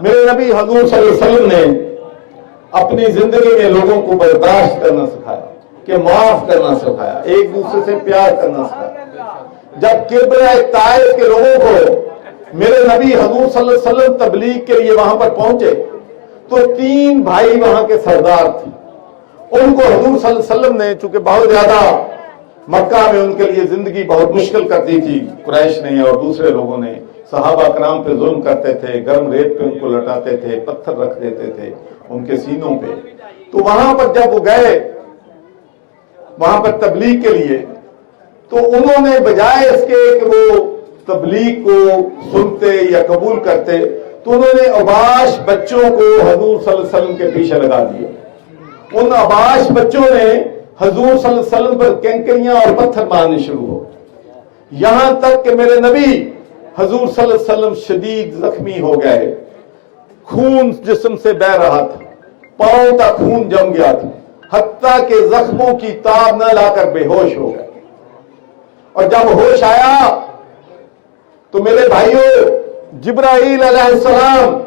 میرے نبی حضور صلی اللہ علیہ وسلم نے اپنی زندگی میں لوگوں کو برداشت کرنا سکھایا، کہ معاف کرنا سکھایا، ایک دوسرے سے پیار کرنا سکھایا۔ جب کبریا طائف کے لوگوں کو میرے نبی حضور صلی اللہ علیہ وسلم تبلیغ کے لیے وہاں پر پہنچے تو 3 بھائی وہاں کے سردار تھے، ان کو حضور صلی اللہ علیہ وسلم نے چونکہ بہت زیادہ مکہ میں ان کے لیے زندگی بہت مشکل کر دی تھی، قریش نے اور دوسرے لوگوں نے صحابہ کرام پہ ظلم کرتے تھے، گرم ریت پہ ان کو لٹاتے تھے، پتھر رکھ دیتے تھے ان کے سینوں پہ، تو وہاں پر جب وہ گئے وہاں پر تبلیغ کے لیے تو انہوں نے بجائے اس کے کہ وہ تبلیغ کو سنتے یا قبول کرتے تو انہوں نے اباش بچوں کو حضور صلی اللہ علیہ وسلم کے پیچھے لگا دیا۔ ان اباش بچوں نے حضور صلی اللہ علیہ وسلم پر کینکریاں اور پتھر مارنے شروع ہو، یہاں تک کہ میرے نبی حضور صلی اللہ علیہ وسلم شدید زخمی ہو گئے، خون جسم سے بہہ رہا تھا، پاؤں تک خون جم گیا تھا، حتیٰ کہ زخموں کی تاب نہ لا کر بے ہوش ہو گئے۔ اور جب ہوش آیا تو میرے بھائیوں جبرائیل علیہ السلام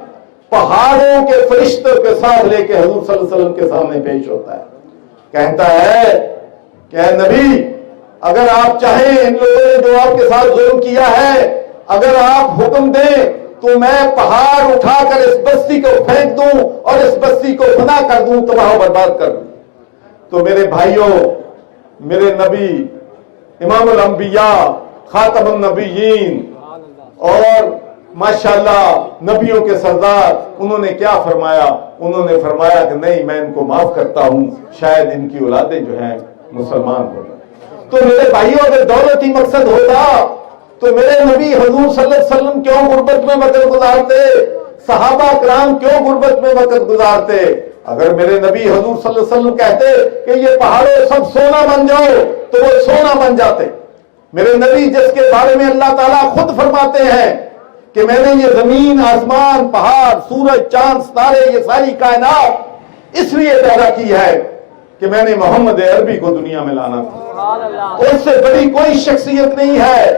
پہاڑوں کے فرشتوں کے ساتھ لے کے حضور صلی اللہ علیہ وسلم کے سامنے پیش ہوتا ہے، کہتا ہے کہ اے نبی اگر آپ چاہیں ان لوگوں نے جو آپ کے ساتھ ظلم کیا ہے اگر آپ حکم دیں تو میں پہاڑ اٹھا کر اس بستی کو پھینک دوں اور اس بستی کو فنا کر دوں، تباہ و برباد کر دوں۔ تو میرے بھائیوں میرے نبی امام الانبیاء خاتم النبیین اور ماشاءاللہ نبیوں کے سردار انہوں نے کیا فرمایا؟ انہوں نے فرمایا کہ نہیں میں ان کو معاف کرتا ہوں، شاید ان کی اولادیں جو ہیں مسلمان ہو جائیں۔ تو میرے بھائیوں اگر دولت ہی مقصد ہوتا تو میرے نبی حضور صلی اللہ علیہ وسلم کیوں غربت میں وقت گزارتے؟ صحابہ کرام کیوں غربت میں وقت گزارتے؟ اگر میرے نبی حضور صلی اللہ علیہ وسلم کہتے کہ یہ پہاڑوں سب سونا بن جاؤ تو وہ سونا بن جاتے۔ میرے نبی جس کے بارے میں اللہ تعالیٰ خود فرماتے ہیں کہ میں نے یہ زمین آسمان پہاڑ سورج چاند ستارے یہ ساری کائنات اس لیے پیدا کی ہے کہ میں نے محمد عربی کو دنیا میں لانا تھا، اس سے بڑی کوئی شخصیت نہیں ہے